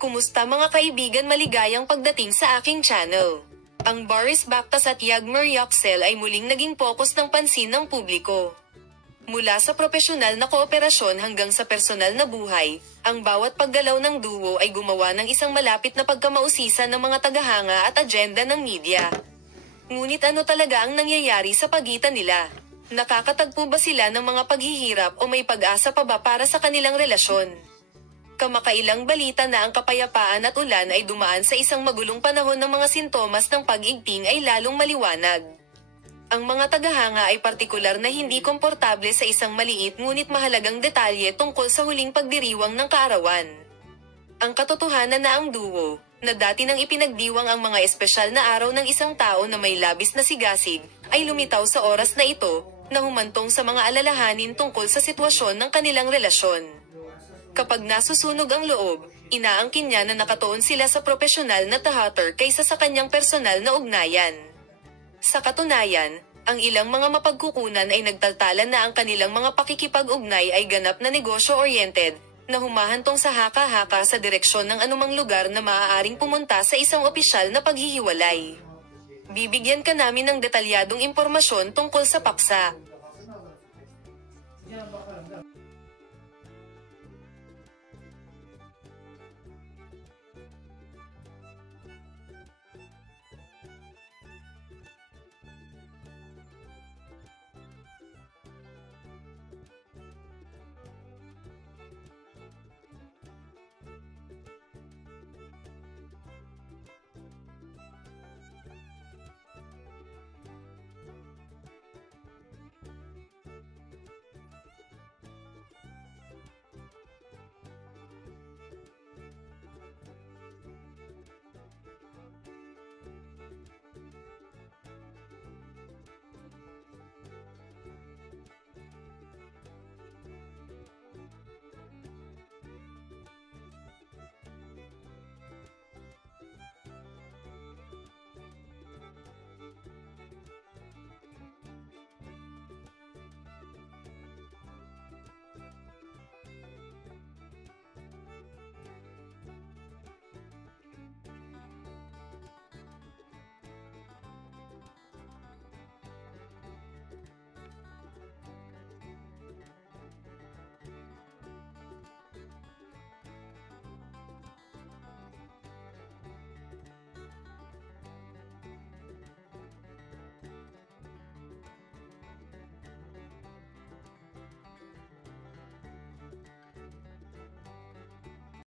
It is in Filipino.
Kumusta mga kaibigan, maligayang pagdating sa aking channel. Ang Boris Bakhtas at Yagmur Yoxel ay muling naging focus ng pansin ng publiko. Mula sa propesyonal na kooperasyon hanggang sa personal na buhay, ang bawat paggalaw ng duo ay gumawa ng isang malapit na pagkamausisan ng mga tagahanga at agenda ng media. Ngunit ano talaga ang nangyayari sa pagitan nila? Nakakatagpo ba sila ng mga paghihirap o may pag-asa pa ba para sa kanilang relasyon? Kamakailang balita na ang kapayapaan at ulan ay dumaan sa isang magulong panahon ng mga sintomas ng pag-igting ay lalong maliwanag. Ang mga tagahanga ay partikular na hindi komportable sa isang maliit ngunit mahalagang detalye tungkol sa huling pagdiriwang ng kaarawan. Ang katotohanan na ang duo, na dati nang ipinagdiwang ang mga espesyal na araw ng isang tao na may labis na sigasig, ay lumitaw sa oras na ito, na humantong sa mga alalahanin tungkol sa sitwasyon ng kanilang relasyon. Kapag nasusunog ang loob, inaangkin niya na nakatuon sila sa propesyonal na tahater kaysa sa kanyang personal na ugnayan. Sa katunayan, ang ilang mga mapagkukunan ay nagtaltalan na ang kanilang mga pakikipag-ugnay ay ganap na negosyo-oriented, na humahantong sa haka-haka sa direksyon ng anumang lugar na maaaring pumunta sa isang opisyal na paghihiwalay. Bibigyan ka namin ng detalyadong impormasyon tungkol sa paksa.